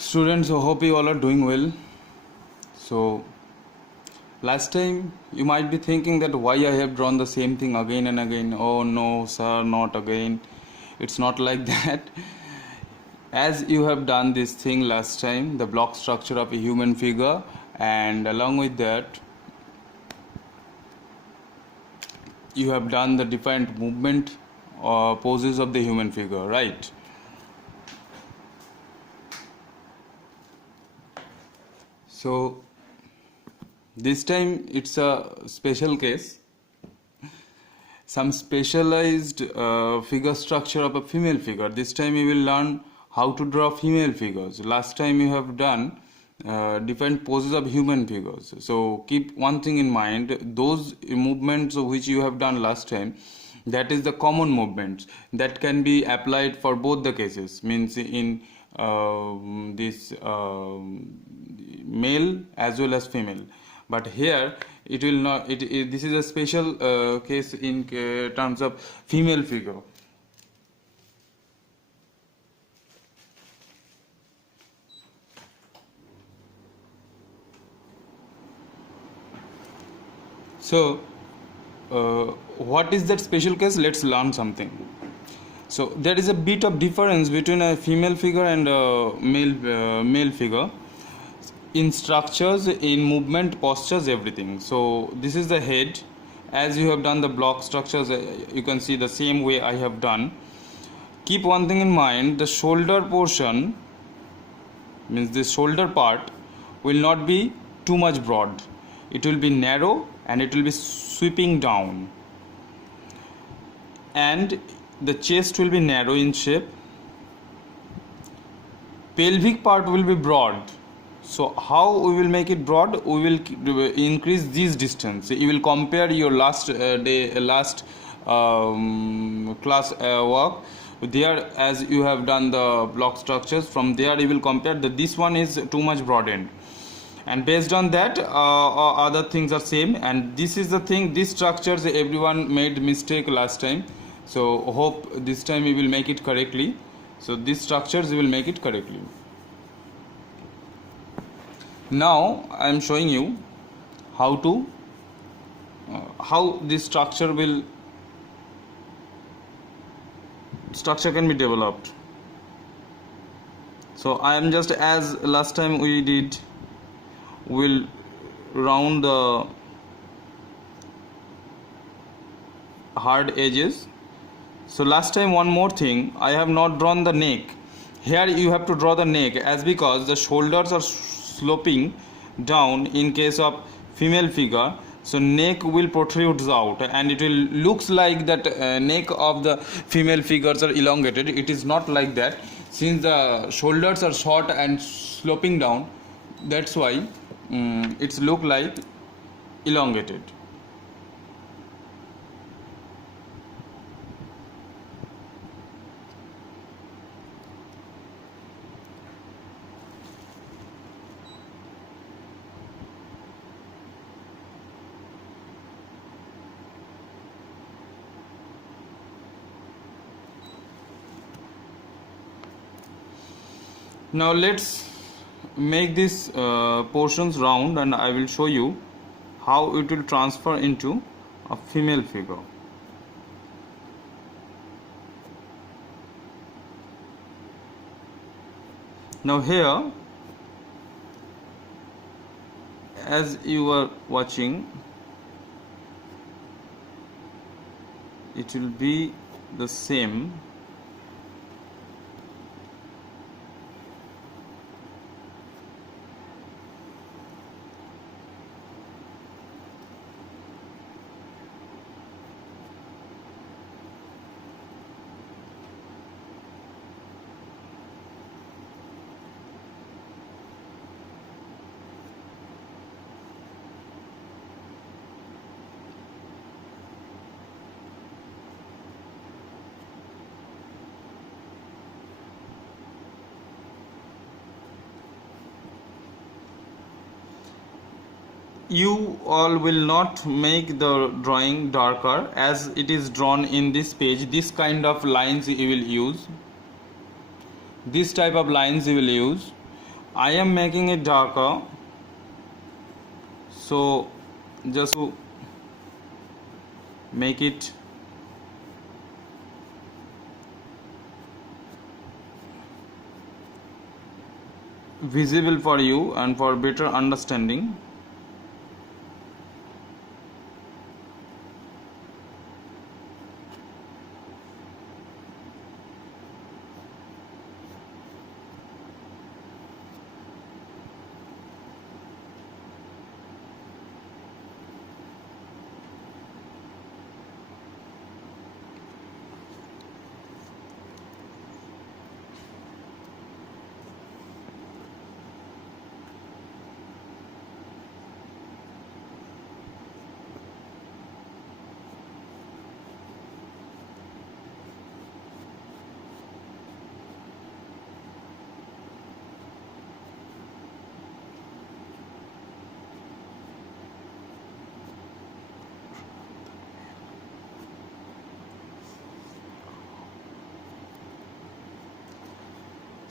Students, I hope you all are doing well. So, last time you might be thinking that why I have drawn the same thing again and again. Oh no, sir, not again. It's not like that. As you have done this thing last time, the block structure of a human figure, and along with that, you have done the different movement or poses of the human figure, right? So, this time it's a special case, some specialized figure structure of a female figure. This time you will learn how to draw female figures. Last time you have done different poses of human figures. So keep one thing in mind, those movements which you have done last time, that is the common movements that can be applied for both the cases, means in this male as well as female. But here it will not, this is a special case in terms of female figure. So what is that special case? Let's learn something. So there is a bit of difference between a female figure and a male figure in structures, in movement, postures, everything. So this is the head. As you have done the block structures, you can see the same way I have done. Keep one thing in mind, the shoulder portion, means the shoulder part, will not be too much broad. It will be narrow and it will be sweeping down, and the chest will be narrow in shape. Pelvic part will be broad. So how we will make it broad? We will increase this distance. You will compare your last class work there, as you have done the block structures. From there you will compare that this one is too much broadened, and based on that other things are same. And this is the thing, these structures everyone made mistake last time, so hope this time we will make it correctly. So these structures we will make it correctly. Now I am showing you how to how this structure can be developed. So I am just, as last time we did, will round the hard edges. So last time, one more thing, I have not drawn the neck. Here you have to draw the neck, as because the shoulders are sloping down in case of female figure, so neck will protrude out and it will looks like that neck of the female figures are elongated. It is not like that, since the shoulders are short and sloping down, that's why it's look like elongated. Now let's make these portions round, and I will show you how it will transfer into a female figure. Now here, as you are watching, it will be the same. You all will not make the drawing darker, as it is drawn in this page. This kind of lines you will use, this type of lines you will use. I am making it darker, so just to make it visible for you and for better understanding.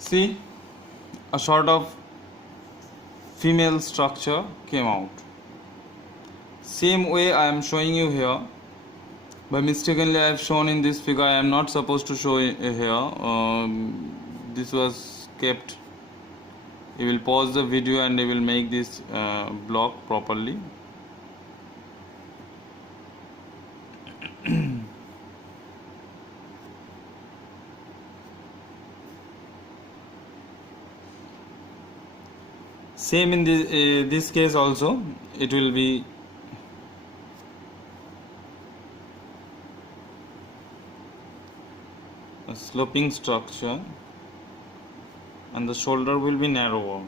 See, a sort of female structure came out. Same way I am showing you here. By mistakenly I have shown in this figure. I am not supposed to show it here. This was kept. You will pause the video and you will make this block properly. Same in this case also, it will be a sloping structure and the shoulder will be narrower.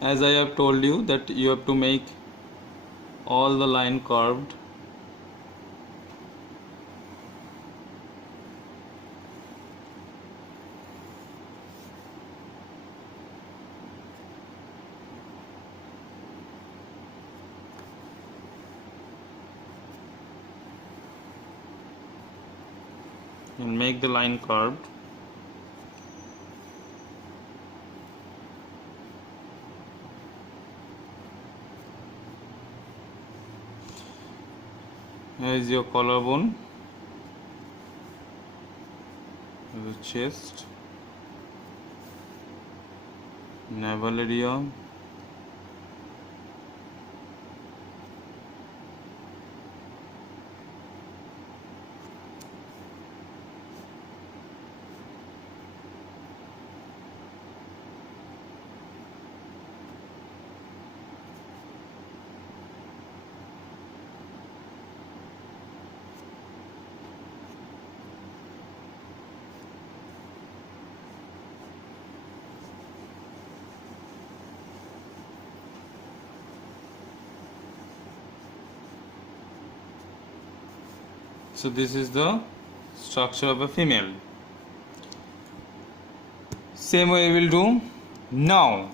As I have told you that you have to make all the line curved. And make the line curved. Here is your collarbone, the chest, navel area, so this is the structure of a female. Same way we will do. Now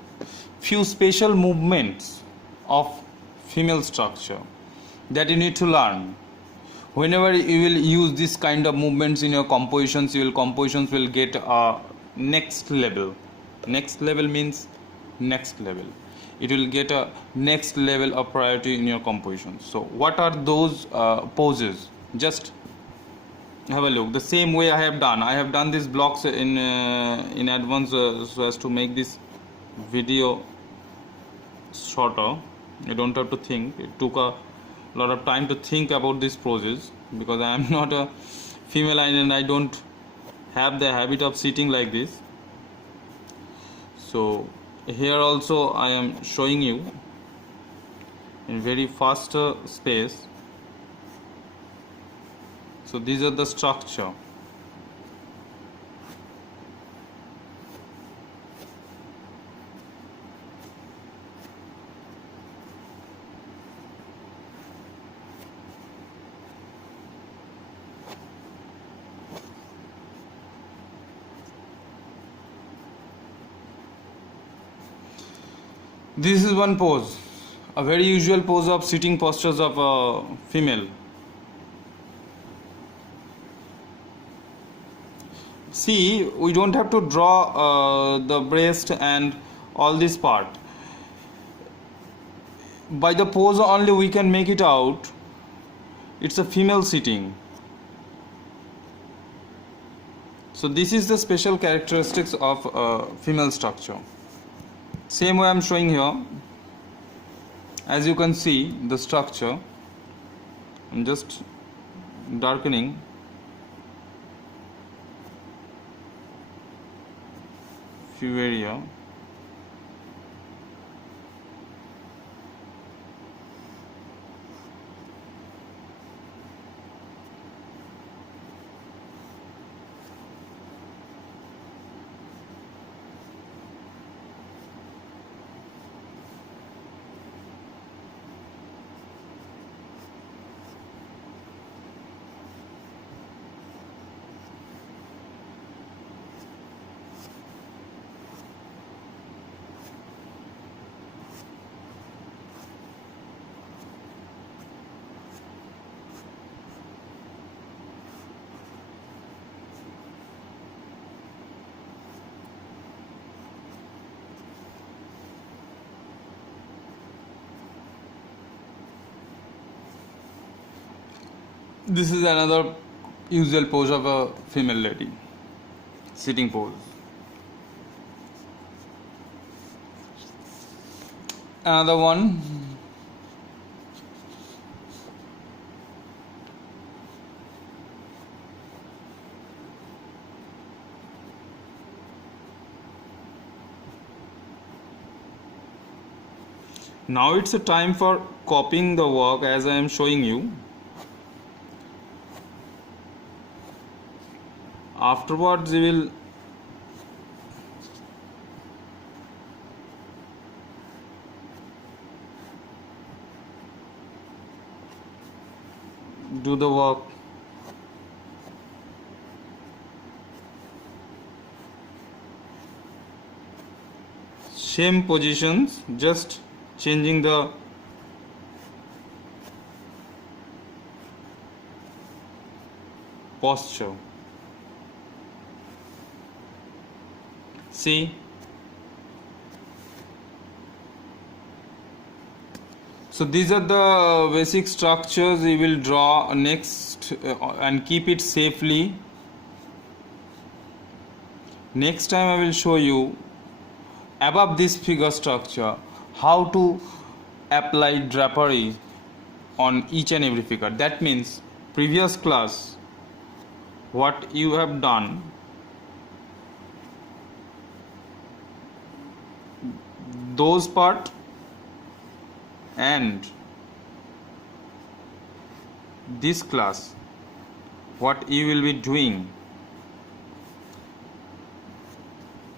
few special movements of female structure that you need to learn. Whenever you will use this kind of movements in your compositions, your compositions will get a next level. Next level means next level. It will get a next level of priority in your composition. So what are those poses? Just have a look. The same way I have done these blocks in advance so as to make this video shorter. You don't have to think. It took a lot of time to think about this poses because I am not a female and I don't have the habit of sitting like this. So here also I am showing you in very faster space. So these are the structure. This is one pose, a very usual pose of sitting postures of a female. See, we don't have to draw the breast and all this part. By the pose only we can make it out. It's a female sitting. So this is the special characteristics of female structure. Same way I'm showing here. As you can see the structure, I'm just darkening. Few area. This is another usual pose of a female lady, sitting pose. Another one. Now it's a time for copying the work as I am showing you. Afterwards we will do the work. Same positions, just changing the posture. See, so these are the basic structures we will draw next and keep it safely. Next time I will show you above this figure structure how to apply drapery on each and every figure. That means previous class what you have done, those part and this class what you will be doing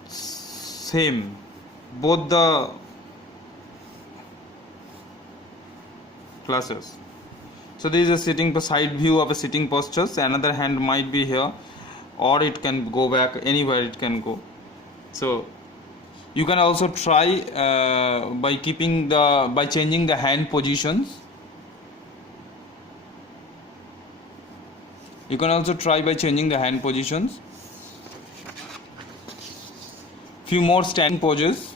same, both the classes. So this is a sitting side view of a sitting postures. Another hand might be here or it can go back, anywhere it can go. So you can also try by changing the hand positions. You can also try by changing the hand positions. Few more standing poses.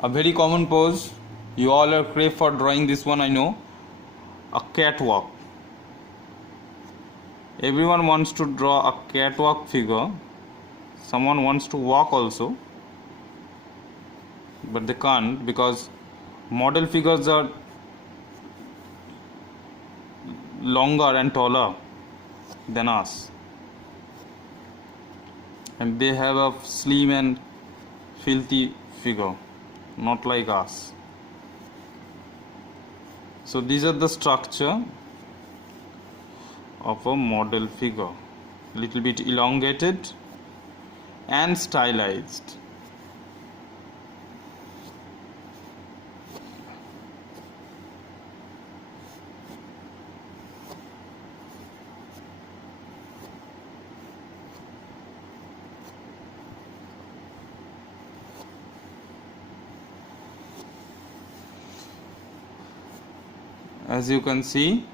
A very common pose. You all are crave for drawing this one, I know. A catwalk. Everyone wants to draw a catwalk figure. Someone wants to walk also, but they can't because model figures are longer and taller than us, and they have a slim and filthy figure, not like us. So these are the structure of a model figure, little bit elongated and stylized. as you can see.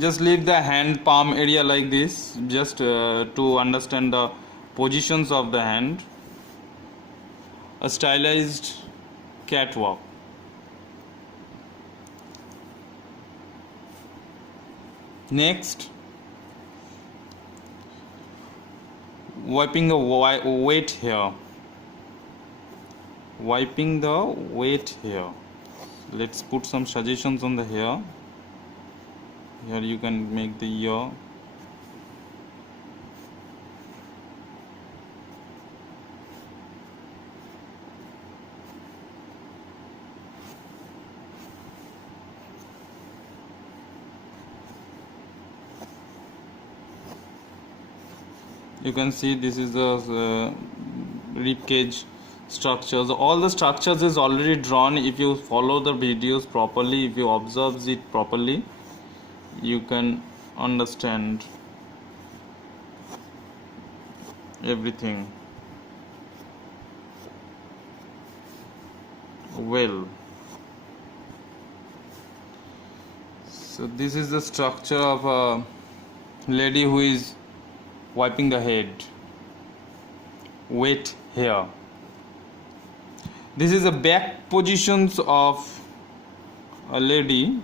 Just leave the hand palm area like this, just to understand the positions of the hand. A stylized catwalk. Next, wiping the wet hair. Wiping the wet hair. Let's put some suggestions on the hair. Here you can make the ear. You can see this is the rib cage structures. All the structures is already drawn. If you follow the videos properly, if you observe it properly, you can understand everything well. So this is the structure of a lady who is wiping the head, wet hair. This is the back positions of a lady.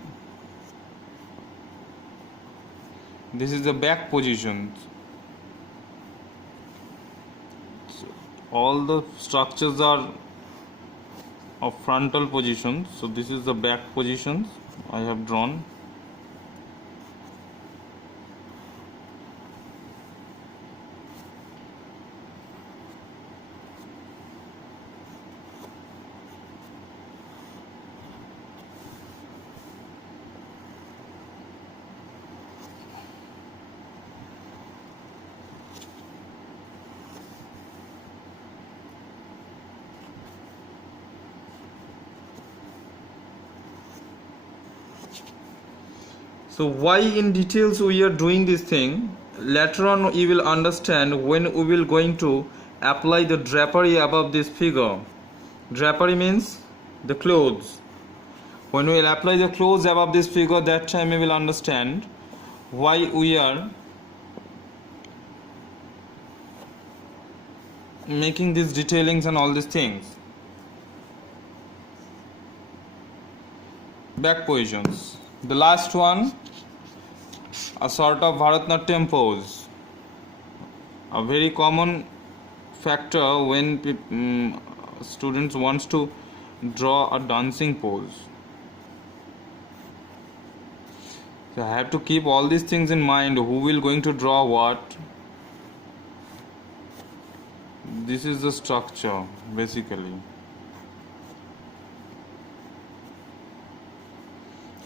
This is the back positions. So all the structures are of frontal positions. So this is the back positions I have drawn. So why in details we are doing this thing? Later on you will understand when we will going to apply the drapery above this figure. Drapery means the clothes. When we will apply the clothes above this figure, that time we will understand why we are making these detailings and all these things. Back positions. The last one, a sort of Bharatanatyam pose. A very common factor when students wants to draw a dancing pose. So I have to keep all these things in mind. Who will going to draw what? This is the structure basically.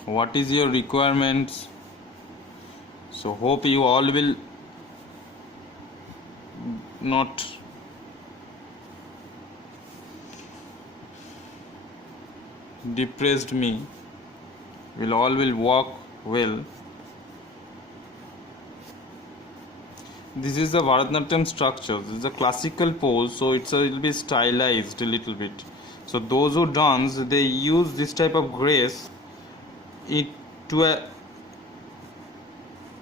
What is your requirements? So hope you all will not depressed me. Will all will walk well. This is the Bharatanatyam structure. This is a classical pose, so it will be stylized a little bit. So those who dance, they use this type of grace it to a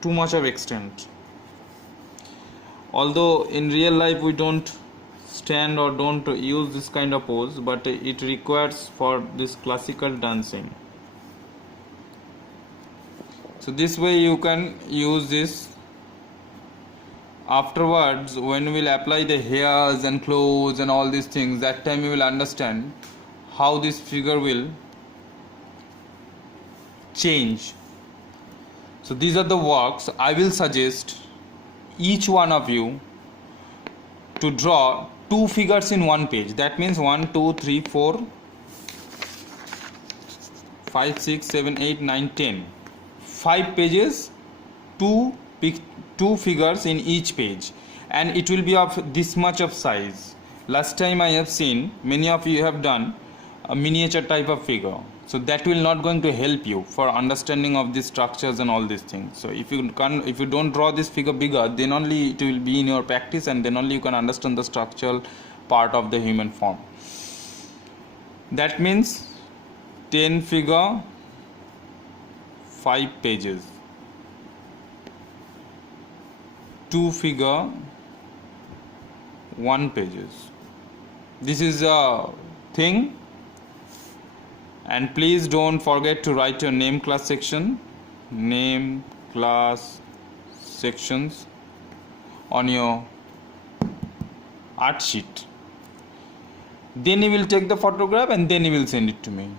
too much of extent. Although in real life we don't stand or don't use this kind of pose, but it requires for this classical dancing. So this way you can use this. Afterwards, when we will apply the hairs and clothes and all these things, that time you will understand how this figure will change. So these are the works. I will suggest each one of you to draw 2 figures in one page. That means 1, 2, 3, 4, 5, 6, 7, 8, 9, 10. 5 pages, 2 figures in each page, and it will be of this much of size. Last time I have seen many of you have done a miniature type of figure. So that will not going to help you for understanding of these structures and all these things. So if you don't draw this figure bigger, then only it will be in your practice, and then only you can understand the structural part of the human form. That means 10 figure 5 pages, 2 figure 1 pages. This is a thing. And please don't forget to write your name, class, section, name, class, sections on your art sheet. Then you will take the photograph and then you will send it to me.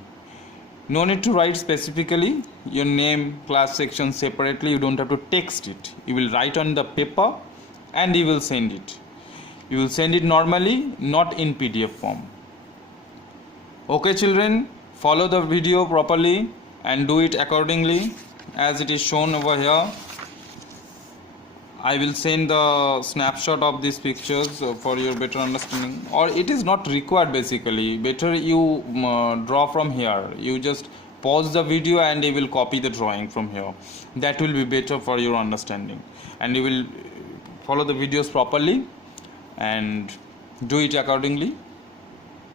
No need to write specifically your name, class, section separately. You don't have to text it. You will write on the paper and you will send it. You will send it normally, not in PDF form. Okay, children, follow the video properly and do it accordingly as it is shown over here. I will send the snapshot of these pictures for your better understanding, or it is not required. Basically, better you draw from here. You just pause the video and you will copy the drawing from here. That will be better for your understanding, and you will follow the videos properly and do it accordingly.